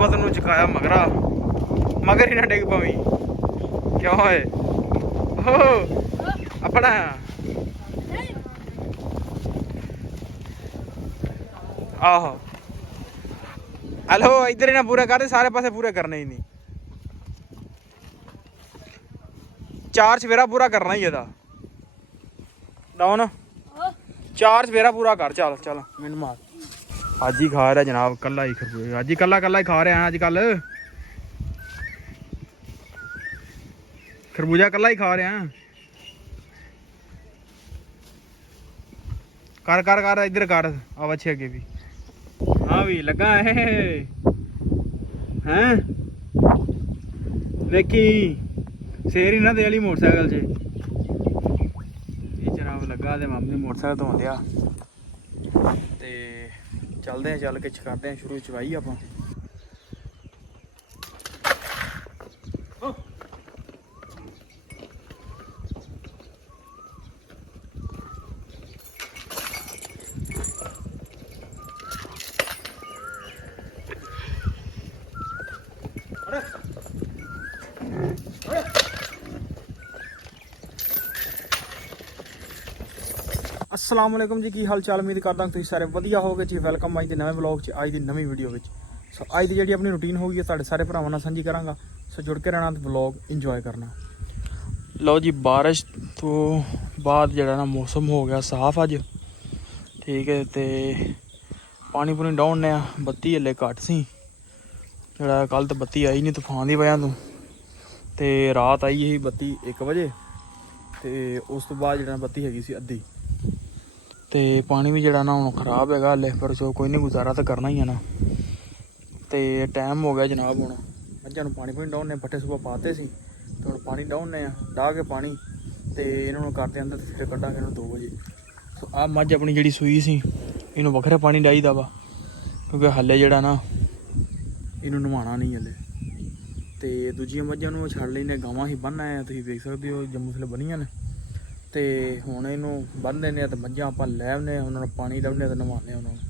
ਗੁਰਬਤ ਨੂੰ ਚੁਕਾਇਆ ਮਗਰਾ ਮਗਰ ਹੀ ਨਾ ਡਿੱਗ ਪਵੀਂ ਕਿਉਂ ਹੋਏ ਹੋ ਆਪਣਾ ਆਹੋ ਹਲੋ ਇੱਧਰ ਹੀ ਨਾ ਪੂਰਾ ਕਰਦੇ ਸਾਰੇ ਪਾਸੇ ਪੂਰੇ ਕਰਨੇ ਹੀ ਨਹੀਂ ਚਾਰ ਸਵੇਰਾ ਪੂਰਾ ਕਰਨਾ ਹੀ ਇਹਦਾ ਡਾਊਨ ਚਾਰ ਸਵੇਰਾ ਪੂਰਾ ਕਰ ਚੱਲ ਚੱਲ ਮੈਨੂੰ ਮਾਰ ਅੱਜ ਹੀ ਖਾ ਰਿਹਾ ਜਨਾਬ ਕੱਲਾ ਹੀ ਖਰਬੂਜਾ ਅੱਜ ਹੀ ਕੱਲਾ ਹੀ ਖਾ ਰਿਹਾ ਅੱਜ ਕੱਲ ਖਰਬੂਜਾ ਕੱਲਾ ਹੀ ਖਾ ਰਿਹਾ ਕਰ ਕਰ ਕਰ ਇੱਧਰ ਕਰ ਆ ਬੱਚੇ ਅੱਗੇ ਵੀ ਹਾਂ ਵੀ ਲੱਗਾ ਇਹ ਹੈਂ ਦੇਖੀ ਸ਼ੇਰ ਹੀ ਨਾ ਦੇ ਵਾਲੀ ਮੋਟਰਸਾਈਕਲ 'ਚ ਇਹ ਜਨਾਬ ਲੱਗਾ ਤੇ ਮਾਮੇ ਮੋਟਰਸਾਈਕਲ ਧੋਣ ਡਿਆ ਤੇ ਚੱਲਦੇ ਆ ਚੱਲ ਕੇ ਕਰਦੇ ਆ ਸ਼ੁਰੂ ਚਵਾਈ ਆਪਾਂ अस्सलाम वालेकुम जी की हाल चाल उम्मीद करदा तुसीं सारे वधिया होगे जी वेलकम अज के नवे ब्लॉग च अज की नवी वीडियो में सो अज की जी अपनी रूटीन होगी तुहाडे सारे भरावां नाल सांझी करांगा सो जुड़ के रहना ब्लॉग इंजॉय करना लो जी बारिश तो बाद जिहड़ा ना मौसम हो गया साफ अज ठीक है तो पानी पूनी डाउन बत्ती हले घट सी जिहड़ा कल तो बत्ती आई नहीं तूफान की वजह तो रात आई ही बत्ती 1 बजे तो उस तो बाद जिहड़ा बत्ती हैगी सी अद्धी तो पानी भी जरा ना हूँ खराब है हले पर चलो कोई नहीं गुजारा तो करना ही है ना तो टाइम हो गया जनाब हूँ मझां नूं पानी पूनी डाउने पट्ठे सुबह पाते सी तो हूँ पानी डाउने डाह के पानी तो इन्होंने करते अंदर फिर कड्डांगे इन्होंने 2 बजे सो आ मझ अपनी जी सूई सी इन्हों वखरे पानी डाईदा वा क्योंकि हले जरा ना इन्हों नवाना नहीं हले तो दूजिया मझां नूं छड़ लैने गावां ही बन्ना है तुसीं देख सकते हो जम्मू थले बनियां ने तो हुण इनू बन देने तो मझां आपां लै आने उन्होंने पानी लाने तो नवाने उन्होंने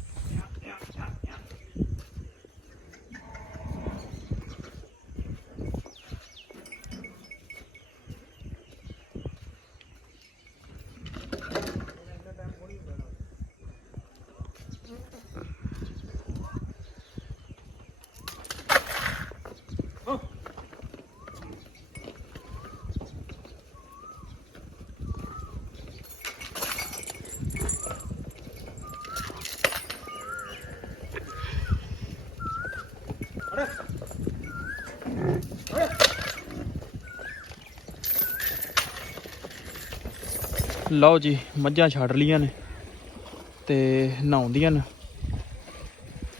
लो जी मझां छड़ लिया ने ते नहाउंदियां ने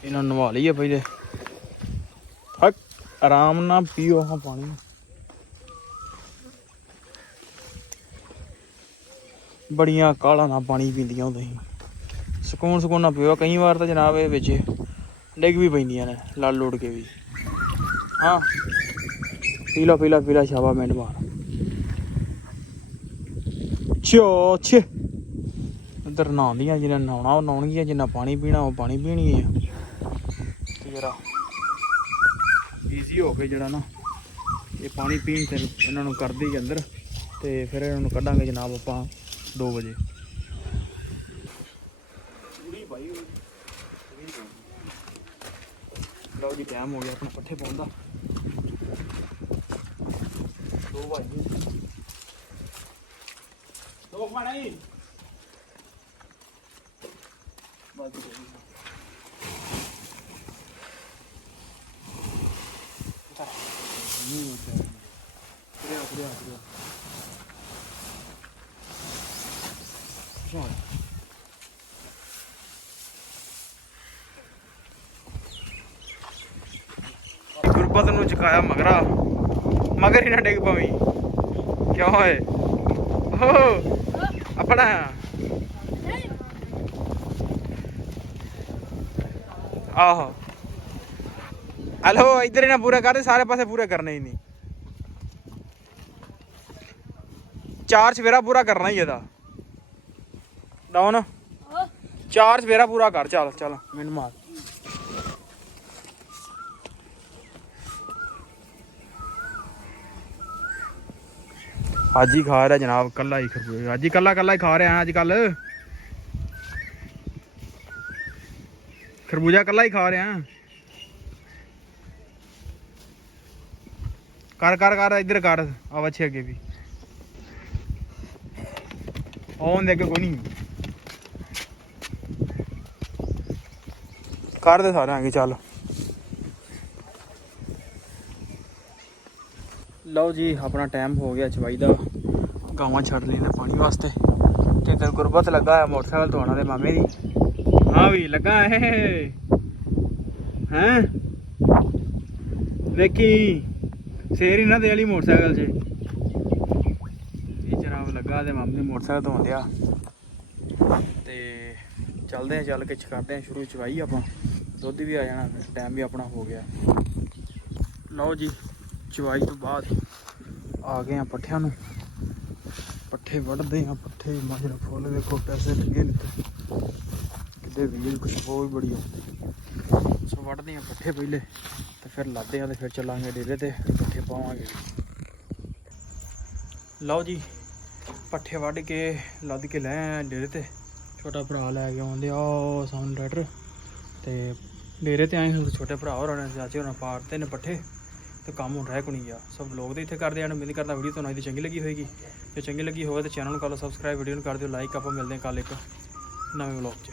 इन्होंने नवा लीए पहले हट आराम ना पियो हाँ पानी बड़ियां काला ना पानी पींदियां तुसीं सुकून ना पियो कई बार तो जनाब ये बिच डिग भी पैंदियां ने लड़ लुड़ के भी हाँ पी लो शाबा मिंट मार छे उधर नहाउंदियां जिन्हें नहाउना वो नहाउणगियां जिन्ना पानी पीना वो पानी पीनी है जरा ईजी हो गए जरा ना ये पानी पीन ते इन्होंने कर दी अंदर तो फिर इन्होंने कढ़ांगे जनाब आपां 2 बजे लो जी टाइम हो गया अपना पट्ठे पाउण दा 2 बजे दो खाना ही गुरबत नूं चुकाया मगरा मगर ही ना डिग पवीं क्यों होए हो अपना आहो हलो इधर ही ना पूरे करते सारे पासे पूरे करने ही नहीं चार सवेरा पूरा करना ही ਇਹਦਾ डाउन चार सवेरा पूरा कर चल चल मैनू मार ਅੱਜ ਹੀ ਖਾ ਰਿਹਾ ਜਨਾਬ, ਕੱਲਾ ਹੀ ਖਰਬੂਜਾ, ਅੱਜ ਹੀ ਕੱਲਾ ਹੀ ਖਾ ਰਿਹਾ ਅੱਜ ਕੱਲ, ਖਰਬੂਜਾ ਕੱਲਾ ਹੀ ਖਾ ਰਿਹਾ। ਕਰ ਕਰ ਕਰ ਇੱਧਰ ਕਰ, ਆ ਬੱਚੇ ਅੱਗੇ ਵੀ ਆਉਣ ਦੇ, ਅੱਗੇ ਕੋਈ ਨਹੀਂ, ਕਰ ਦੇ ਸਾਰਿਆਂ ਅੱਗੇ। ਚੱਲ ਲਓ ਜੀ, ਆਪਣਾ ਟਾਈਮ ਹੋ ਗਿਆ ਚਵਾਈ ਦਾ, ਗਾਵਾਂ ਛੱਡ ਲੈਣਾ ਪਾਣੀ ਵਾਸਤੇ। ਤੇ ਤੇ ਗੁਰਬਤ ਲੱਗਾ ਹੈ ਮੋਟਰਸਾਈਕਲ ਧੋਣਾ ਦੇ ਮਾਮੇ ਦੀ। ਹਾਂ ਵੀ ਲੱਗਾ ਹੈ ਹੈਂ, ਵੇਖੀ ਸੇਰ ਹੀ ਨਾ ਦੇ ਵਾਲੀ ਮੋਟਰਸਾਈਕਲ 'ਚ। ਇਹ ਜਨਾਬ ਲੱਗਾ ਤੇ ਮਾਮੇ ਮੋਟਰਸਾਈਕਲ ਧੋਣ ਲਿਆ। ਤੇ ਚੱਲਦੇ ਹਾਂ, ਚੱਲ ਕੇ ਕਰਦੇ ਹਾਂ ਸ਼ੁਰੂ ਚਵਾਈ ਆਪਾਂ, ਦੁੱਧ ਵੀ ਆ ਜਾਣਾ, ਟਾਈਮ ਵੀ ਆਪਣਾ ਹੋ ਗਿਆ। ਲਓ ਜੀ, ਚਵਾਈ ਤੋਂ ਬਾਅਦ ਆ ਗਏ ਆ ਪੱਠਿਆਂ ਨੂੰ, ਪੱਠੇ ਵੱਢਦੇ ਆ। ਪੱਠੇ ਮਾਜਰਾ ਫੁੱਲ ਵੇਖੋ, ਪੈਸੇ ਲੱਗੇ ਨੇ ਕਿਤੇ ਵੀਰ, ਖੁਸ਼ਬੂ ਵੀ ਬੜੀ ਆਉਂਦੀ। ਸੋ ਵੱਢਦੇ ਆ ਪੱਠੇ ਪਹਿਲੇ, ਤੇ ਫਿਰ ਲਾਦੇ ਆ, ਤੇ ਫਿਰ ਚੱਲਾਂਗੇ ਡੇਰੇ ਤੇ ਪੱਠੇ ਪਾਵਾਂਗੇ। ਲਓ ਜੀ, ਪੱਠੇ ਵੱਢ ਕੇ ਲੱਦ ਕੇ ਲੈ ਆਏ ਡੇਰੇ ਤੇ। ਛੋਟਾ ਭਰਾ ਲੈ ਕੇ ਆਉਂਦੇ ਆ ਸਾਹਮਣੇ ਟਰੈਕਟਰ, ਤੇ ਡੇਰੇ ਤੇ ਆਏ ਹੁਣ। ਛੋਟੇ ਭਰਾ ਹੋਰਾਂ ਨੇ, ਚਾਚੇ ਹੋਰਾਂ ਪਾੜਤੇ ਨੇ ਪੱਠੇ, ਤੇ ਕੰਮ ਹੁਣ ਰਹਿ ਕੋ ਨਹੀਂ ਗਿਆ। ਸਭ ਲੋਕ ਤੇ ਇੱਥੇ ਕਰਦੇ ਹਨ। ਉਮੀਦ ਕਰਦਾ ਵੀਡੀਓ ਤੁਹਾਨੂੰ ਅੱਜ ਚੰਗੀ ਲੱਗੀ ਹੋਏਗੀ। ਜੇ ਚੰਗੀ ਲੱਗੀ ਹੋਵੇ ਤਾਂ ਚੈਨਲ ਨੂੰ ਕਰ ਲਓ ਸਬਸਕ੍ਰਾਈਬ, ਵੀਡੀਓ ਨੂੰ ਕਰ ਦਿਓ ਲਾਈਕ। ਆਪਾਂ ਮਿਲਦੇ ਹਾਂ ਕੱਲ੍ਹ ਇੱਕ ਨਵੇਂ ਵਲੌਗ 'ਚ।